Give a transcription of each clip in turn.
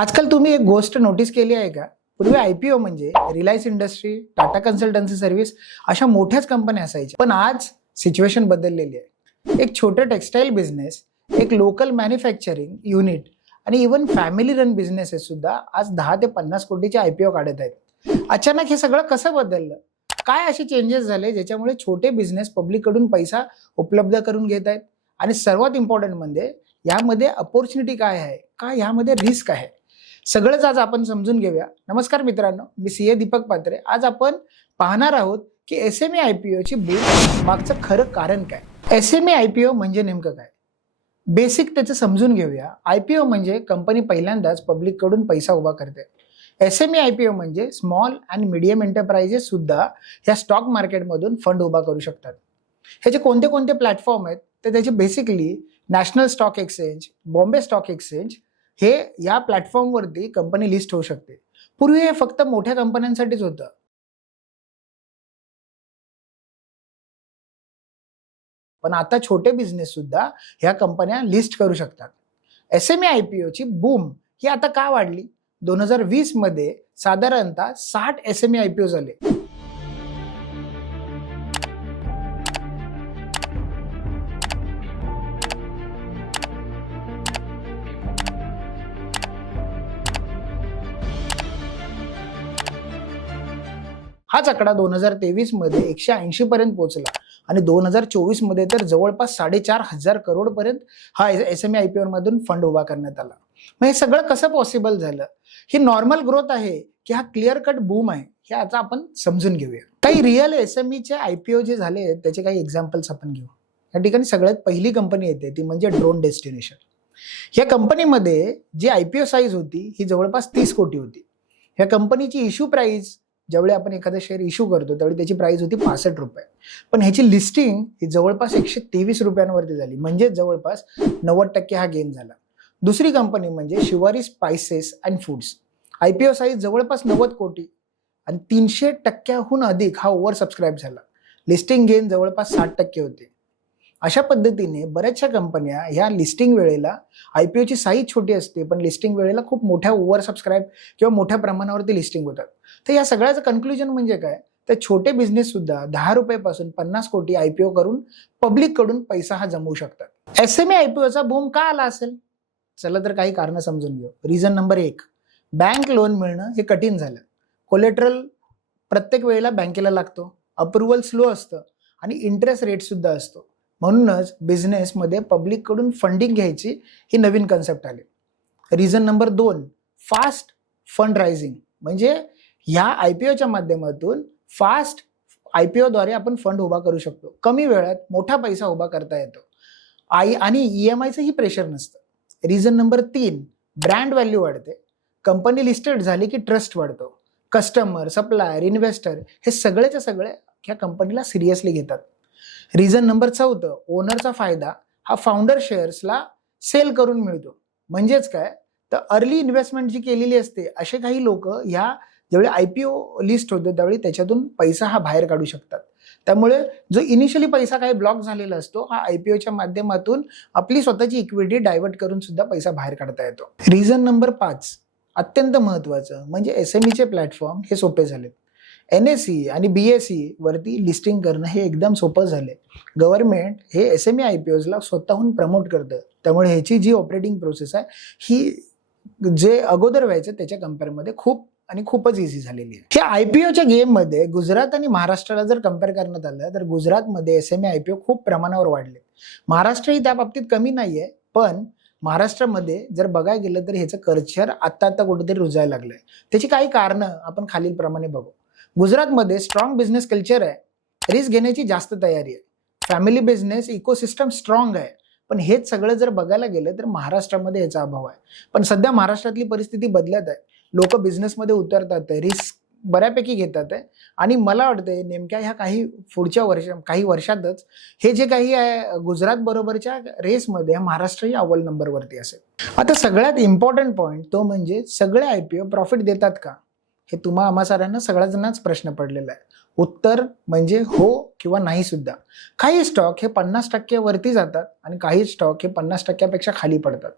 आजकाल तुम्ही एक गोष्ट नोटीस केली आहे का? पूर्वी आयपीओ म्हणजे Reliance industry, Tata consultancy service अशा मोठ्याच कंपन्या असायच्या. पण आज सिच्युएशन बदललेली आहे. एक छोटं टेक्सटाईल बिझनेस, एक लोकल मॅन्युफॅक्चरिंग युनिट आणि इव्हन फॅमिली रन बिझनेसेस सुद्धा आज 10 ते 50 कोटीचे आयपीओ काढत आहेत. अचानक हे सगळं कसं बदललं? काय असे चेंजेस झाले ज्याच्यामुळे छोटे बिझनेस पब्लिककडून पैसा उपलब्ध करून घेत आहेत? आणि सर्वात इम्पॉर्टंट म्हणजे यामध्ये अपॉर्च्युनिटी काय आहे का, यामध्ये रिस्क आहे? सगळंच आज आपण समजून घेऊया. नमस्कार मित्रांनो, मी सीए दीपक पात्रे. आज आपण पाहणार आहोत की एसएमई आयपीओची बूम मागचं खरं कारण काय. एसएमई आयपीओ म्हणजे नेमकं काय, बेसिक त्याचं समजून घेऊया. आयपीओ म्हणजे कंपनी पहिल्यांदाच पब्लिककडून पैसा उभा करते. एसएमई आयपीओ म्हणजे स्मॉल अँड मीडियम एंटरप्राइजेस सुद्धा या स्टॉक मार्केटमधून फंड उभा करू शकतात. ह्याचे कोणते कोणते प्लॅटफॉर्म आहेत तर त्याचे basically national stock exchange, Bombay stock exchange, हे या प्लॅटफॉर्मवरती कंपनी लिस्ट होऊ शकते. पूर्वी हे फक्त मोठ्या कंपन्यांसाठीच होतं. पण आता छोटे बिझनेस सुद्धा ह्या कंपन्या लिस्ट करू शकतात. एसएमई आयपीओची बूम ही आता का वाढली? 2020 मध्ये साधारणतः 60 एसएमई आयपीओ झाले. हाच आकडा 2023 मध्ये 180 पर्यंत पोहोचला आणि 2024 मध्ये तर जवळपास 4,500 करोड पर्यंत हा एसएमई आयपीओ मधून फंड उभा करण्यात आला. मग हे सगळं कसं पॉसिबल झालं? ही नॉर्मल ग्रोथ आहे की हा क्लिअर कट बूम आहे? हे आता आपण समजून घेऊया. काही रिअल एसएमईचे आयपीओ जे झाले त्याचे काही एक्झाम्पल्स आपण घेऊ. या ठिकाणी सगळ्यात पहिली कंपनी येते ती म्हणजे ड्रोन डेस्टिनेशन. या कंपनीमध्ये जी आयपीओ साईज होती ही जवळपास 30 कोटी होती. या कंपनीची इश्यू प्राइस, ज्यावेळी आपण एखादा शेअर इश्यू करतो त्यावेळी त्याची प्राइस होती 65 रुपये. पण ह्याची लिस्टिंग ही जवळपास 123 रुपयांवरती झाली, म्हणजे जवळपास 90% हा गेन झाला. दुसरी कंपनी म्हणजे Shivari spices and foods. IPO size जवळपास 90 कोटी आणि 300% अधिक हा ओव्हर सबस्क्राईब झाला. लिस्टिंग गेन जवळपास 60% होते. अशा पद्धतीने बऱ्याचशा कंपन्या ह्या लिस्टिंग वेळेला, आयपीओची साईज छोटी असते पण लिस्टिंग वेळेला खूप मोठ्या ओव्हर सबस्क्राईब किंवा मोठ्या प्रमाणावरती लिस्टिंग होतात. तर या सगळ्याचं कन्क्लुजन म्हणजे काय, तर छोटे बिझनेस सुद्धा 10 रुपयापासून 50 कोटी आयपीओ करून पब्लिक कडून पैसा हा जमवू शकतात. एसएमई आयपीओचा बूम का आला असेल? चला तर काही कारण समजून घेऊ. रिझन नंबर 1, बँक लोन मिळणं हे कठीण झालं. कोलेट्रल प्रत्येक वेळेला बँकेला लागतो, अप्रुव्हल स्लो असतं आणि इंटरेस्ट रेट सुद्धा असतो. म्हणूनच बिझनेसमध्ये पब्लिक कडून फंडिंग घ्यायची ही नवीन कन्सेप्ट आली. Reason number 2, fast fund rising. म्हणजे ह्या आयपीओच्या माध्यमातून फास्ट आयपीओद्वारे आपण फंड उभा करू शकतो. कमी वेळात मोठा पैसा उभा करता येतो आणि ईएमआयचं ही प्रेशर नसतं. रिझन नंबर 3, ब्रँड व्हॅल्यू वाढते. कंपनी लिस्टेड झाली की ट्रस्ट वाढतो. कस्टमर, सप्लायर, इन्व्हेस्टर हे सगळेच्या सगळे ह्या कंपनीला सिरियसली घेतात. रिझन नंबर 4, ओनरचा फायदा हा फाउंडर शेअर्सला सेल करून मिळतो. म्हणजेच काय, तर अर्ली इन्व्हेस्टमेंट जी केलेली असते असे काही लोक ह्या ज्यावेळी आयपीओ लिस्ट होते त्यावेळी त्याच्यातून पैसा हा बाहेर काढू शकतात. त्यामुळे जो इनिशियली पैसा काही ब्लॉक झालेला असतो हा आयपीओच्या माध्यमातून आपली स्वतःची इक्विटी डायव्हर्ट करून सुद्धा पैसा बाहेर काढता येतो. रिझन नंबर 5, अत्यंत महत्वाचं म्हणजे एसएमईचे प्लॅटफॉर्म हे सोपे झालेत. एनएसई आणि बीएसई वरती लिस्टिंग करणं हे एकदम सोपं झालंय. गव्हर्नमेंट हे एसएमई आयपीओजला स्वतःहून प्रमोट करतं. त्यामुळे ह्याची जी ऑपरेटिंग प्रोसेस आहे ही जे अगोदर व्हायचं त्याच्या कम्पेअरमध्ये खूपच इझी झालेली आहे. ह्या आयपीओच्या गेममध्ये गुजरात आणि महाराष्ट्राला जर कम्पेअर करण्यात आलं तर गुजरातमध्ये एसएमई आयपीओ खूप प्रमाणावर वाढले. महाराष्ट्रही त्या बाबतीत कमी नाहीये, पण महाराष्ट्रामध्ये जर बघायला गेलं तर ह्याचं कल्चर आता कुठेतरी रुजायला लागलंय. त्याची काही कारणं आपण खालीलप्रमाणे बघू. गुजरातमध्ये स्ट्रॉंग बिझनेस कल्चर आहे, रिस्क घेण्याची जास्त तयारी आहे, फॅमिली बिझनेस इकोसिस्टम स्ट्रॉंग आहे. पण हेच सगळं जर बघायला गेलं तर महाराष्ट्रामध्ये याचा अभाव आहे. पण सध्या महाराष्ट्रातली परिस्थिती बदलत आहे. लोक बिझनेसमध्ये उतरतात, रिस्क बऱ्यापैकी घेतात आहे आणि मला वाटतंय नेमक्या ह्या काही वर्षातच हे जे काही आहे गुजरात बरोबरच्या रेसमध्ये महाराष्ट्रही अव्वल नंबरवरती असेल. आता सगळ्यात इम्पॉर्टंट पॉईंट तो म्हणजे सगळे आयपीओ प्रॉफिट देतात का? हे तुम्हा आम्हा साऱ्यांना सगळ्यांनाच प्रश्न पडलेला आहे. उत्तर म्हणजे हो किंवा नाही सुद्धा. काही स्टॉक हे 50% वरती जातात आणि काही स्टॉक हे 50% पेक्षा खाली पडतात.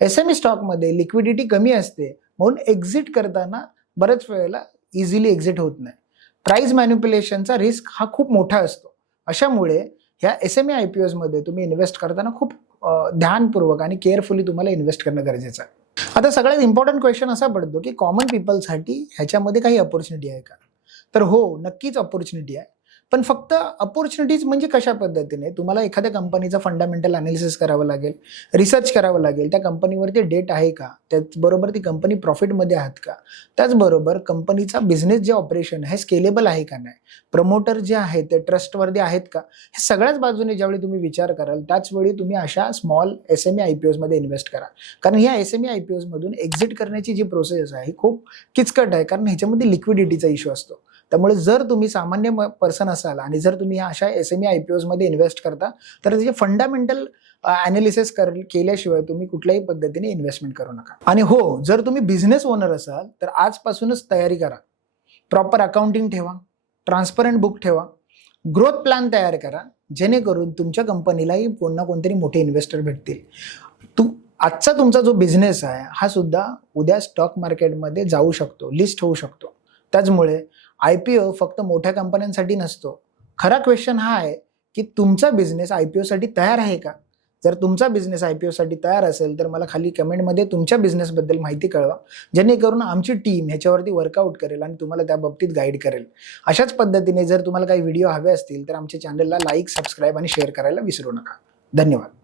एसएमई स्टॉकमध्ये लिक्विडिटी कमी असते म्हणून एक्झिट करताना बऱ्याच वेळेला इझिली एक्झिट होत नाही. प्राइस मॅनिप्युलेशनचा रिस्क हा खूप मोठा असतो. अशामुळे ह्या SME IPOs मध्ये तुम्ही इन्व्हेस्ट करताना खूप ध्यानपूर्वक आणि केअरफुली तुम्हाला इन्व्हेस्ट करणं गरजेचं आहे. आता सगळ्यात इम्पॉर्टंट क्वेश्चन असा पडतो की कॉमन पीपलसाठी ह्याच्यामध्ये काही अपॉर्च्युनिटी आहे का? तर हो, नक्कीच अपॉर्च्युनिटी आहे. पण फक्त अपॉर्च्युनिटीज म्हणजे कशा पद्धतीने? तुम्हाला एखाद्या कंपनीचा फंडामेंटल अनालिसिस करावं लागेल, रिसर्च करावं लागेल, त्या कंपनीवरती डेट आहे का, त्याचबरोबर ती कंपनी प्रॉफिटमध्ये आहात का, त्याचबरोबर कंपनीचा बिझनेस जे ऑपरेशन आहे स्केलेबल आहे का नाही, प्रमोटर जे आहेत ते ट्रस्टवर्दी आहेत का, हे सगळ्याच बाजूने ज्यावेळी तुम्ही विचार कराल त्याचवेळी तुम्ही अशा स्मॉल SME IPOs मध्ये इन्व्हेस्ट करा. कारण ह्या SME IPOs मधून एक्झिट करण्याची जी प्रोसेस आहे खूप किचकट आहे, कारण ह्याच्यामध्ये लिक्विडिटीचा इश्यू असतो. त्यामुळे जर तुम्ही सामान्य पर्सन असाल आणि जर तुम्ही अशा SME IPOs मध्ये इन्व्हेस्ट करता तर त्याचे फंडामेंटल अनालिसिस केल्याशिवाय तुम्ही कुठल्याही पद्धतीने इन्व्हेस्टमेंट करू नका. आणि हो, जर तुम्ही बिझनेस ओनर असाल तर आजपासूनच तयारी करा. प्रॉपर अकाउंटिंग ठेवा, ट्रान्सपरंट बुक ठेवा, ग्रोथ प्लॅन तयार करा, जेणेकरून तुमच्या कंपनीलाही कोण कोणतरी मोठे इन्व्हेस्टर भेटतील. आजचा तुमचा जो बिझनेस आहे हा सुद्धा उद्या स्टॉक मार्केटमध्ये जाऊ शकतो, लिस्ट होऊ शकतो. त्याचमुळे IPO फक्त मोठ्या कंपन्यांसाठी नसतो. खरा क्वेश्चन हा आहे की तुमचा बिझनेस IPO साठी तयार आहे का? जर तुमचा बिझनेस IPO साठी तयार असेल तर मला खाली कमेंटमध्ये तुमच्या बिझनेसबद्दल माहिती कळवा, जेणेकरून आमची टीम ह्याच्यावरती वर्कआउट करेल आणि तुम्हाला त्या बाबतीत गाईड करेल. अशाच पद्धतीने जर तुम्हाला काही व्हिडिओ हवे असतील तर आमच्या चॅनलला लाईक, सबस्क्राईब आणि शेअर करायला विसरू नका. धन्यवाद.